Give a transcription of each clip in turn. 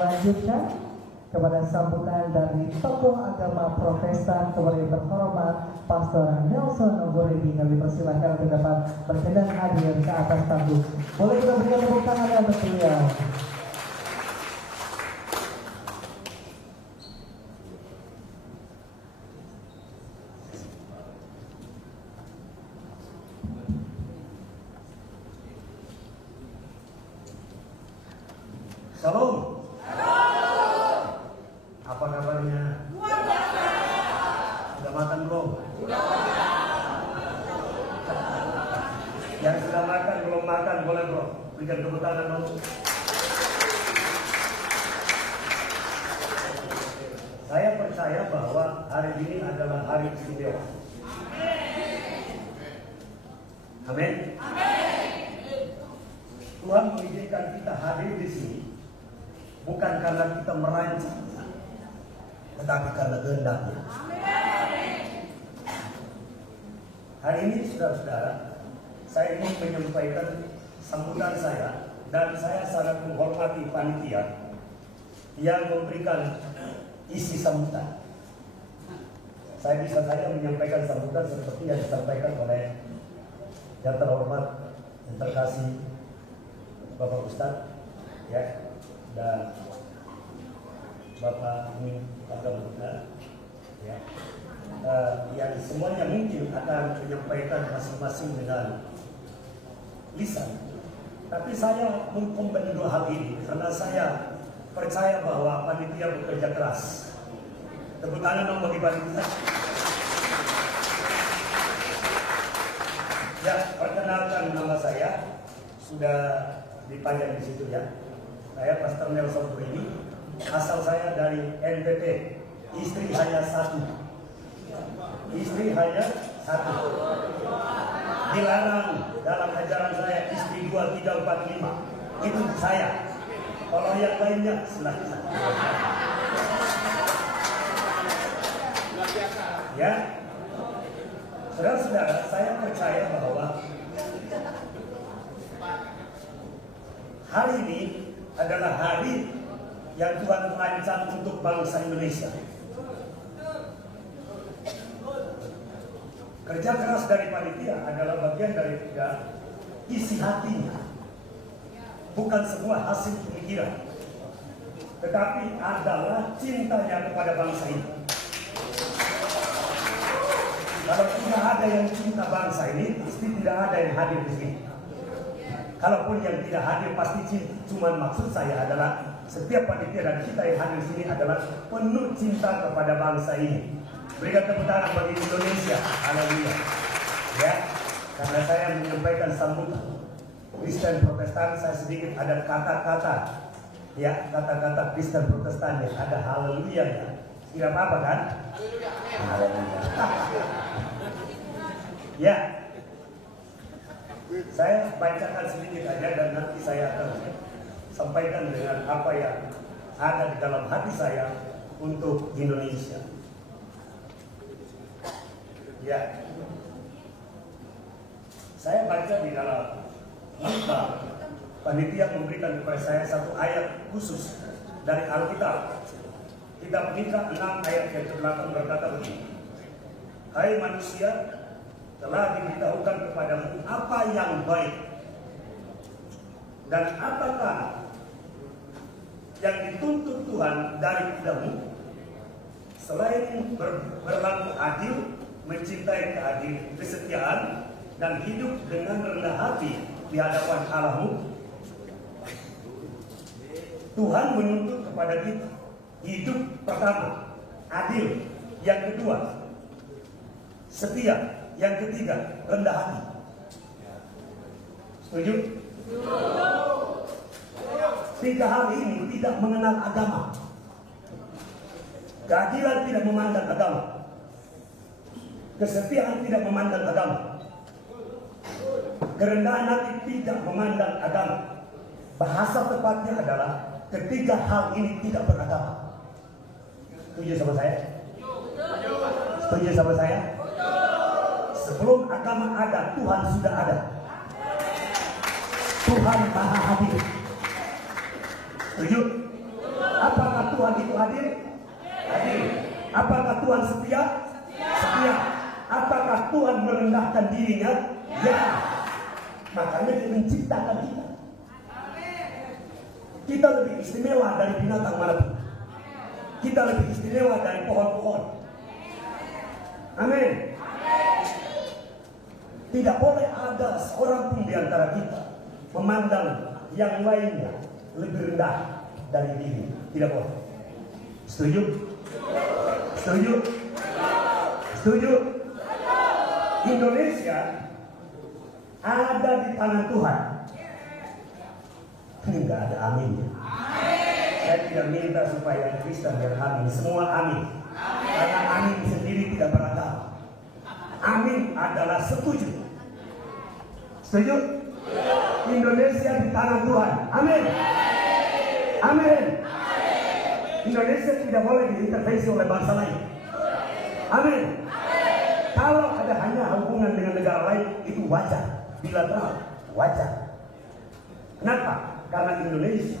melanjutkan kepada sambutan dari tokoh agama Protestan kepada yang terhormat Pastor Nelson Ogoredi. Kami persilahkan untuk dapat berkenan hadir ke atas panggung. Boleh kita berikan tepuk tangan untuk beliau. Shalom. Shalom. Apa kabarnya? Sudah makan belum? Yang sudah makan belum makan boleh bro, berikan tepuk tangan dong. Saya percaya bahwa hari ini adalah hari istimewa. Amin. Tuhan mengizinkan kita hadir di sini bukan karena kita merancang, tetapi karena kehendaknya. Hari ini saudara-saudara, saya ingin menyampaikan sambutan saya, dan saya sangat menghormati panitia yang memberikan isi sambutan. Saya bisa saja menyampaikan sambutan seperti yang disampaikan oleh yang terhormat, yang terkasih Bapak Ustadz, ya, dan Bapak Amin Panggabuka, ya, yang semuanya mungkin akan menyampaikan masing-masing dengan lisan. Tapi saya mengkomben dua hal ini karena saya percaya bahwa panitia bekerja keras. Tepuk tangan dong bagi panitia. Ya, perkenalkan nama saya sudah dipajang di situ ya. Saya Pastor Nelson Ogoredi. Asal saya dari NTT. Istri hanya satu. Istri hanya satu. Dilarang dalam ajaran saya istri 2, 3, 4, 5. Itu saya. Kalau yang lainnya silahkan. Ya. Saudara-saudara, saya percaya bahwa hari ini adalah hari yang Tuhan rancang untuk bangsa Indonesia. Kerja keras dari panitia adalah bagian dari isi hatinya. Bukan sebuah hasil pemikiran, tetapi adalah cintanya kepada bangsa ini. Kalau tidak ada yang cinta bangsa ini, pasti tidak ada yang hadir di sini. Kalaupun yang tidak hadir pasti cinta. Cuman maksud saya adalah setiap panitia dan kita yang hadir di sini adalah penuh cinta kepada bangsa ini. Berikan tepuk tangan bagi Indonesia. Haleluya. Ya, karena saya menyampaikan sambutan Kristen Protestan, saya sedikit ada kata-kata, ya, kata-kata Kristen Protestan yang ada haleluya ya. Tidak apa-apa kan? Haleluya. Ya. Saya bacakan sedikit aja dan nanti saya akan sampaikan dengan apa yang ada di dalam hati saya untuk Indonesia. Ya, saya baca di dalam Luka, panitia memberikan kepada saya satu ayat khusus dari Alkitab. Kitab Luka 6 ayat yang ke-8 berkata begini. Hai manusia, telah diberitahukan kepadamu apa yang baik dan apakah yang dituntut Tuhan daripadamu selain berlaku adil, mencintai kesetiaan dan hidup dengan rendah hati di hadapan Allahmu. Tuhan menuntut kepada kita hidup pertama adil, yang kedua setia, yang ketiga rendah hati. Setuju? Tiga hal ini tidak mengenal agama. Keadilan tidak memandang agama. Kesetiaan tidak memandang agama. Kerendahan hati tidak memandang agama. Bahasa tepatnya adalah ketiga hal ini tidak beragama. Setuju sama saya? Setuju sama saya? Sebelum agama ada, Tuhan sudah ada. Tuhan Maha Hadir. Setuju? Tuhan itu adil? Adil. Apakah Tuhan setia? Setia. Apakah Tuhan merendahkan dirinya? Ya. Makanya Dia menciptakan kita. Kita lebih istimewa dari binatang manapun. Kita lebih istimewa dari pohon-pohon. Amin. Tidak boleh ada seorang pun di antara kita memandang yang lainnya lebih rendah dari diri. Tidak boleh. Setuju? Setuju? Setuju? Indonesia ada di tangan Tuhan. Ini nggak ada aminnya. Saya tidak minta supaya Kristen yang amin. Semua amin. Karena amin sendiri tidak beragama. Amin adalah setuju. Setuju? Indonesia di tangan Tuhan. Amin. Amin. Indonesia tidak boleh diintervensi oleh bangsa lain. Amin. Kalau ada hanya hubungan dengan negara lain, itu wajar. Bilateral, wajar. Kenapa? Karena Indonesia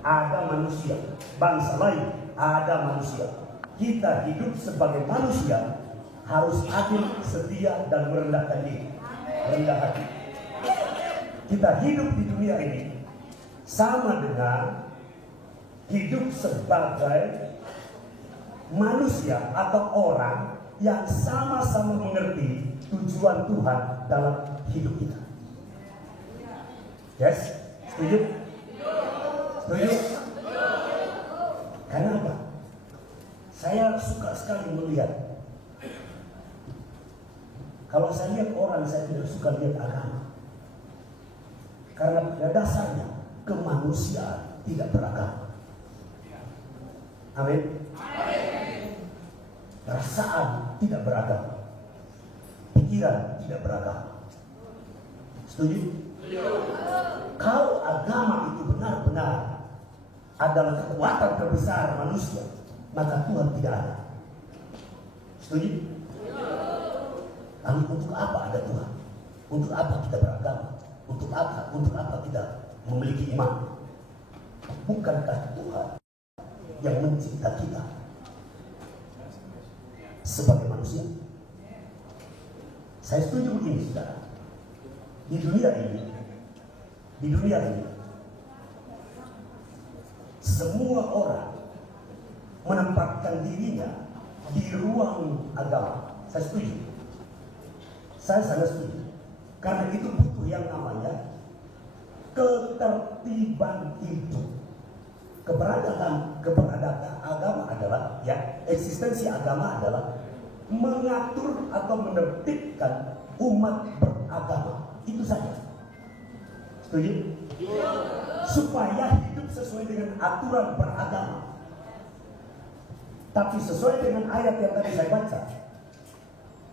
ada manusia, bangsa lain ada manusia. Kita hidup sebagai manusia harus adil, setia, dan merendahkan diri. Rendah hati. Kita hidup di dunia ini sama dengan hidup sebagai manusia atau orang yang sama-sama mengerti tujuan Tuhan dalam hidup kita. Yes? Setuju? Setuju? Karena apa? Saya suka sekali melihat. Kalau saya lihat orang, saya tidak suka lihat agama. Karena pada dasarnya kemanusiaan tidak beragama. Amin. Perasaan tidak beragama. Pikiran tidak beragama. Setuju? Kalau agama itu benar-benar adalah kekuatan terbesar manusia, maka Tuhan tidak ada. Setuju? Lalu untuk apa ada Tuhan? Untuk apa kita beragama? Untuk apa? Untuk apa kita memiliki iman? Bukankah Tuhan yang mencipta kita sebagai manusia? Saya setuju begini, saudara. Di dunia ini, semua orang menempatkan dirinya di ruang agama. Saya setuju. Saya sangat setuju. Karena itu butuh yang namanya ketertiban hidup. Keberadaan agama adalah, ya, eksistensi agama adalah mengatur atau menertibkan umat beragama. Itu saja. Setuju? Supaya hidup sesuai dengan aturan beragama. Tapi sesuai dengan ayat yang tadi saya baca,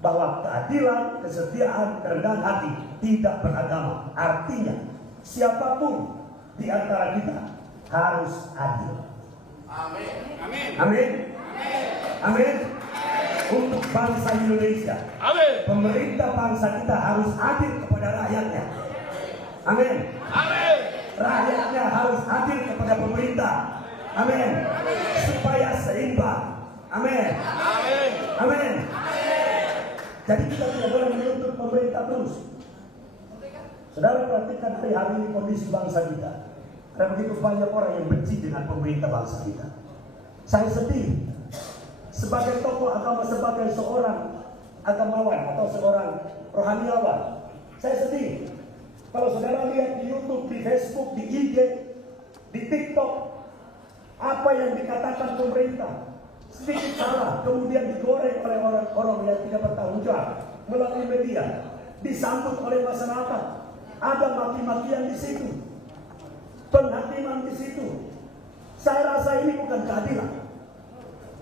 bahwa keadilan, kesetiaan, kerendahan hati tidak beragama. Artinya siapapun di antara kita harus adil. Amin. Amin. Amin. Amin. Untuk bangsa Indonesia, Amin. pemerintah bangsa kita harus adil kepada rakyatnya. Amin. Amin. Rakyatnya harus adil kepada pemerintah. Amin. Supaya seimbang. Amin. Amin. Amin. Jadi kita tidak boleh menuntut pemerintah terus. Saudara perhatikan hari ini kondisi bangsa kita. Karena begitu banyak orang yang benci dengan pemerintah bangsa kita. Saya sedih. Sebagai tokoh agama, sebagai seorang agamawan atau seorang rohaniawan, saya sedih. Kalau saudara lihat di YouTube, di Facebook, di IG, di TikTok, apa yang dikatakan pemerintah sedikit salah, kemudian digoreng oleh orang-orang yang tidak bertanggung jawab melalui media, disambut oleh masyarakat. Ada maki-makian di situ, penghakiman di situ. Saya rasa ini bukan keadilan.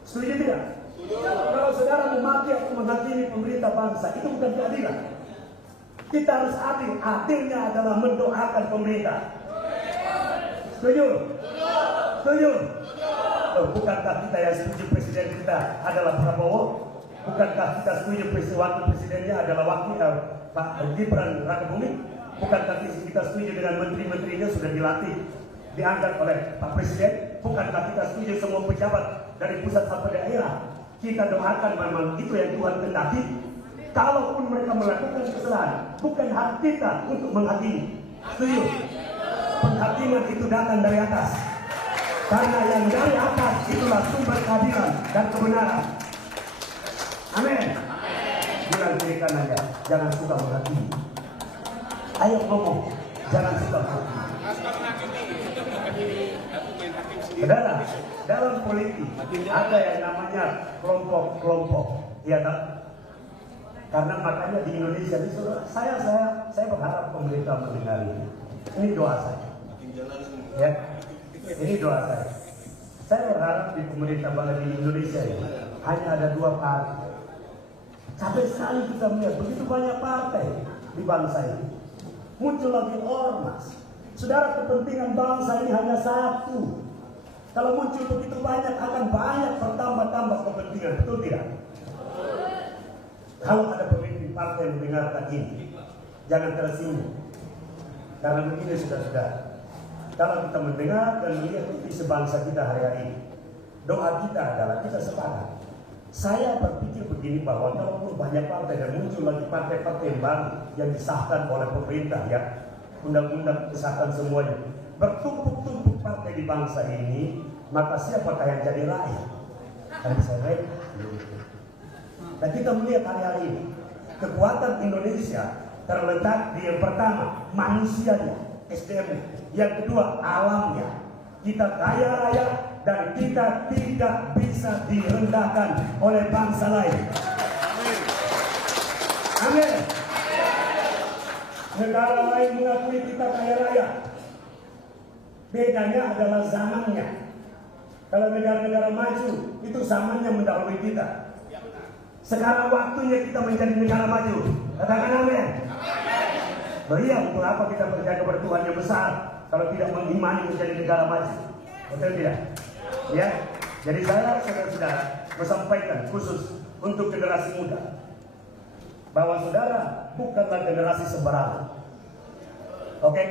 Setuju tidak? Kalau saudara memaki atau menghakimi pemerintah bangsa, itu bukan keadilan. Kita harus adil. Adilnya adalah mendoakan pemerintah. Setuju? Setuju? Bukankah kita yang setuju presiden kita adalah Prabowo? Bukankah kita setuju wakil presidennya adalah Pak Gibran Rakebuming? Bukankah kita setuju dengan menteri-menterinya sudah dilatih, diangkat oleh Pak Presiden? Bukankah kita setuju semua pejabat dari pusat sampai daerah? Kita doakan memang itu yang Tuhan kehendaki. Kalaupun mereka melakukan kesalahan, bukan hak kita untuk menghakimi. Setuju? Penghakiman itu datang dari atas. Karena yang dari atas itulah sumber keadilan dan kebenaran. Amin. Bilang kiri kanannya, jangan suka menghakimi. Ayo ngomong, jangan suka menghakimi. Saudara, dalam politik ada yang namanya kelompok-kelompok, ya tak? Karena makanya di Indonesia ini, saya berharap pemerintah mendengar ini. Ini doa saya. Ya, ini doa saya. Saya berharap di pemerintah di Indonesia ini hanya ada 2 partai. Capek sekali kita melihat begitu banyak partai di bangsa ini. Muncul lagi ormas. Saudara, kepentingan bangsa ini hanya satu. Kalau muncul begitu banyak akan banyak bertambah-tambah kepentingan, betul tidak? Kalau ada pemimpin partai yang mendengarkan ini, jangan tersinggung. Karena begini sudah. Kalau kita mendengar dan melihat visi sebangsa kita hari-hari ini, doa kita adalah kita sepakat. Saya berpikir begini bahwa kalaupun banyak partai dan muncul lagi partai-partai yang baru yang disahkan oleh pemerintah, ya, undang-undang disahkan semuanya, bertumpuk-tumpuk partai di bangsa ini, maka siapakah yang jadi rakyat? Kan saya lihat. Dan kita melihat hari-hari ini kekuatan Indonesia terletak di yang pertama manusianya, SDM, yang kedua alamnya. Kita kaya raya dan kita tidak bisa direndahkan oleh bangsa lain. Amin. Negara lain mengakui kita kaya raya. Bedanya adalah zamannya. Kalau negara-negara maju itu zamannya mendahului kita. Sekarang waktunya kita menjadi negara maju. Katakan amin. Oh iya, untuk apa kita berjaga kepada Tuhan yang besar kalau tidak mengimani menjadi negara maju? Betul tidak? Ya. Jadi saya saudara-saudara menyampaikan khusus untuk generasi muda bahwa saudara bukanlah generasi sembarangan. Oke?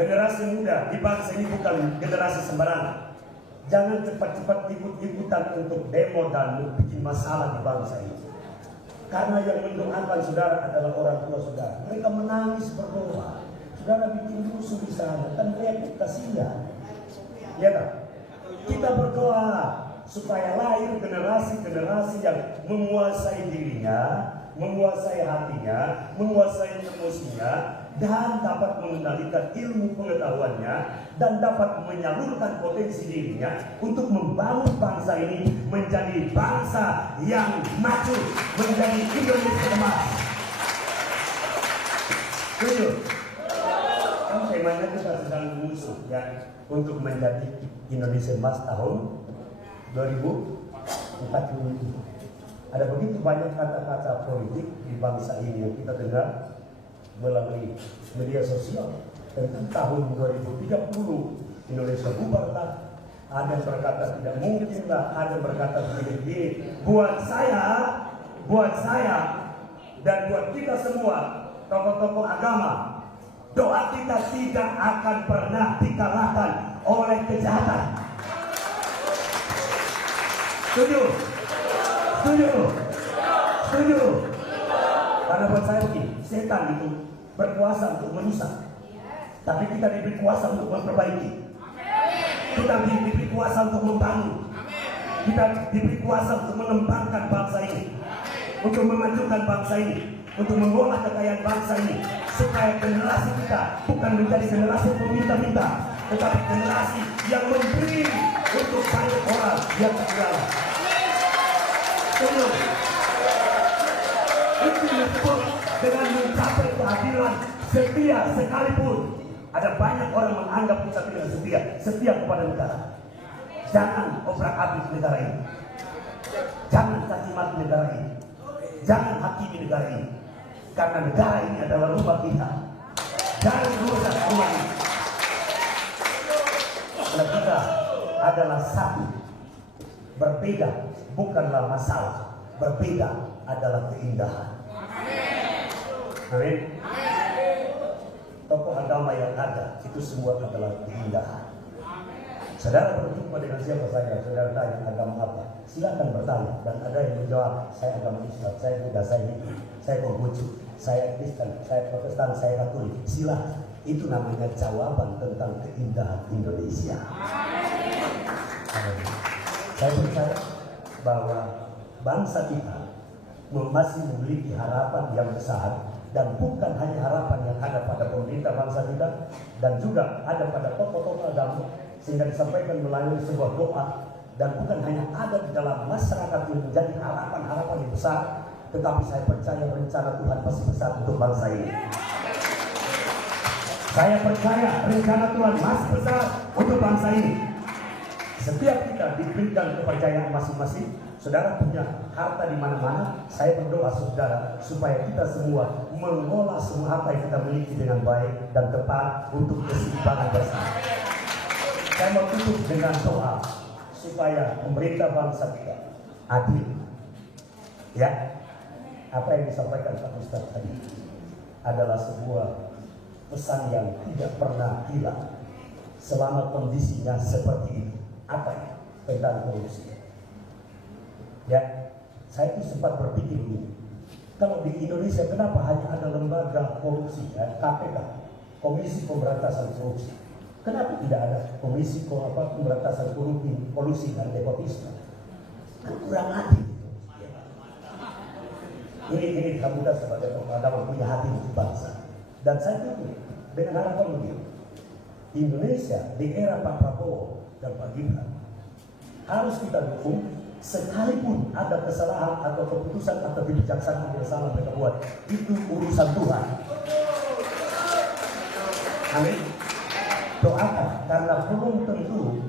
Generasi muda di bangsa ini bukan generasi sembarangan. Jangan cepat-cepat ikut-ikutan untuk demo dan bikin masalah di bangsa ini. Karena yang mendoakan saudara adalah orang tua saudara. Mereka menangis berdoa. Saudara bikin rusuh di sana, kan mereka kasihan. Ya kan? Kita berdoa supaya lahir generasi-generasi yang menguasai dirinya, menguasai hatinya, menguasai emosinya, dan dapat mengendalikan ilmu pengetahuannya, dan dapat menyalurkan potensi dirinya untuk membangun bangsa ini menjadi bangsa yang maju, menjadi Indonesia emas. Setuju? Kan temanya kita sedang mengusung ya untuk menjadi Indonesia emas tahun 2045. Ada begitu banyak kata-kata politik di bangsa ini yang kita dengar melalui media sosial tentang tahun 2030 Indonesia bubarlah. Ada yang berkata tidak mungkin lah, ada yang berkata begini. Buat saya dan buat kita semua tokoh-tokoh agama, doa kita tidak akan pernah dikalahkan oleh kejahatan. Setuju? Setuju? Setuju? Karena buat saya begini, setan itu berkuasa untuk merusak, tapi kita diberi kuasa untuk memperbaiki. Kita diberi kuasa untuk membangun. Kita diberi kuasa untuk mengembangkan bangsa ini, untuk memajukan bangsa ini, untuk mengolah kekayaan bangsa ini, supaya generasi kita bukan menjadi generasi peminta-minta, tetapi generasi yang memberi untuk banyak orang yang kekurangan. Itu disebut dengan mencapai keadilan setia sekalipun ada banyak orang menganggap kita tidak setia kepada negara. Jangan obrak-abrik negara ini, jangan caci maki negara ini, jangan hakimi negara ini, karena negara ini adalah rumah kita. Jangan rusak rumah ini. Karena kita adalah satu. Berbeda bukanlah masalah, berbeda adalah keindahan. Amin. Tokoh agama yang ada itu semua adalah keindahan. Saudara berjumpa dengan siapa saja, saudara tanya agama apa, silakan bertanya. Dan ada yang menjawab, saya agama Islam, saya Buddha, saya Hindu, saya Konghucu, saya Kristen, saya Protestan, saya Katolik. Silakan. Itu namanya jawaban tentang keindahan Indonesia. Saya percaya bahwa bangsa kita masih memiliki harapan yang besar, dan bukan hanya harapan yang ada pada pemerintah bangsa kita, dan juga ada pada tokoh-tokoh agama, sehingga disampaikan melalui sebuah doa, dan bukan hanya ada di dalam masyarakat yang menjadi harapan-harapan yang besar, tetapi saya percaya rencana Tuhan pasti besar untuk bangsa ini. Saya percaya rencana Tuhan masih besar untuk bangsa ini. Setiap kita diberikan kepercayaan masing-masing, saudara punya harta di mana-mana. Saya berdoa saudara supaya kita semua mengolah semua harta yang kita miliki dengan baik dan tepat untuk keseimbangan bersama. Saya mau tutup dengan doa supaya pemerintah bangsa kita adil. Ya, apa yang disampaikan Pak Ustaz tadi adalah sebuah pesan yang tidak pernah hilang selama kondisinya seperti ini. Apa ya? Tentang korupsi. Ya, saya itu sempat berpikir ini. Kalau di Indonesia kenapa hanya ada lembaga korupsi, ya, KPK, Komisi Pemberantasan Korupsi? Kenapa tidak ada Komisi Pemberantasan Kolusi dan Nepotisme? Kan kurang adil. Ini kamu sebagai tokoh agama punya hati untuk bangsa. Dan saya pikir dengan harapan begini, Indonesia di era Pak Prabowo dan Pak Gibran harus kita dukung, sekalipun ada kesalahan atau keputusan atau kebijaksanaan yang salah mereka buat, itu urusan Tuhan. Amin. Doakan, karena belum tentu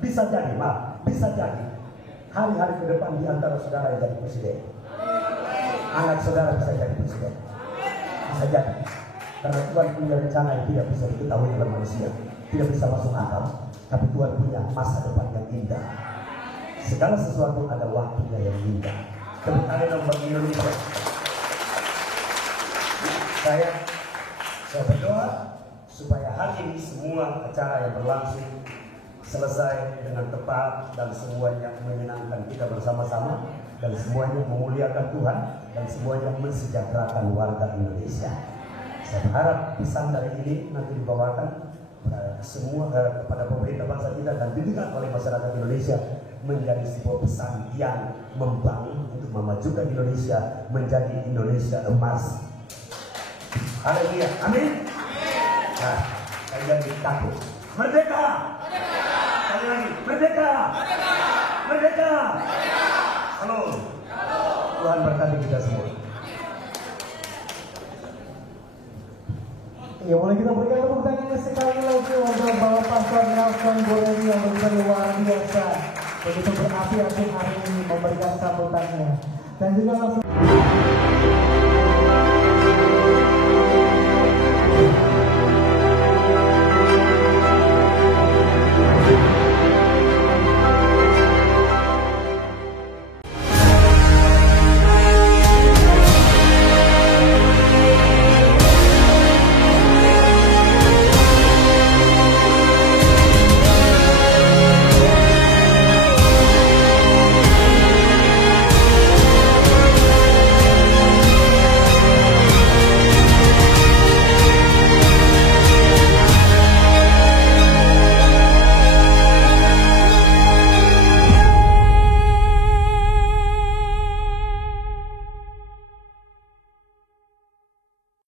bisa jadi hari-hari ke depan di antara saudara yang jadi presiden. Anak saudara bisa jadi presiden. Bisa jadi. Karena Tuhan punya rencana yang tidak bisa diketahui oleh manusia, tidak bisa masuk akal, tapi Tuhan punya masa depan yang indah. Segala sesuatu ada waktunya yang indah. Tepuk tangan dong bagi Indonesia. Saya berdoa supaya hari ini semua acara yang berlangsung selesai dengan tepat dan semuanya menyenangkan kita bersama-sama, dan semuanya memuliakan Tuhan, dan semuanya mensejahterakan warga Indonesia. Saya berharap pesan dari ini nanti dibawakan semua kepada pemerintah bangsa kita dan didengar oleh masyarakat Indonesia menjadi sebuah pesan yang membangun untuk memajukan Indonesia menjadi Indonesia emas. Haleluya, amin. Nah, saya jangan takut. Merdeka. Sekali lagi, merdeka. Merdeka. Halo. Tuhan berkati kita semua. Ya, boleh kita berikan tepuk tangannya sekali lagi untuk Bapak Pastor Nelson Boreni yang begitu luar biasa, begitu berapi-api hari ini memberikan sambutannya. Dan juga langsung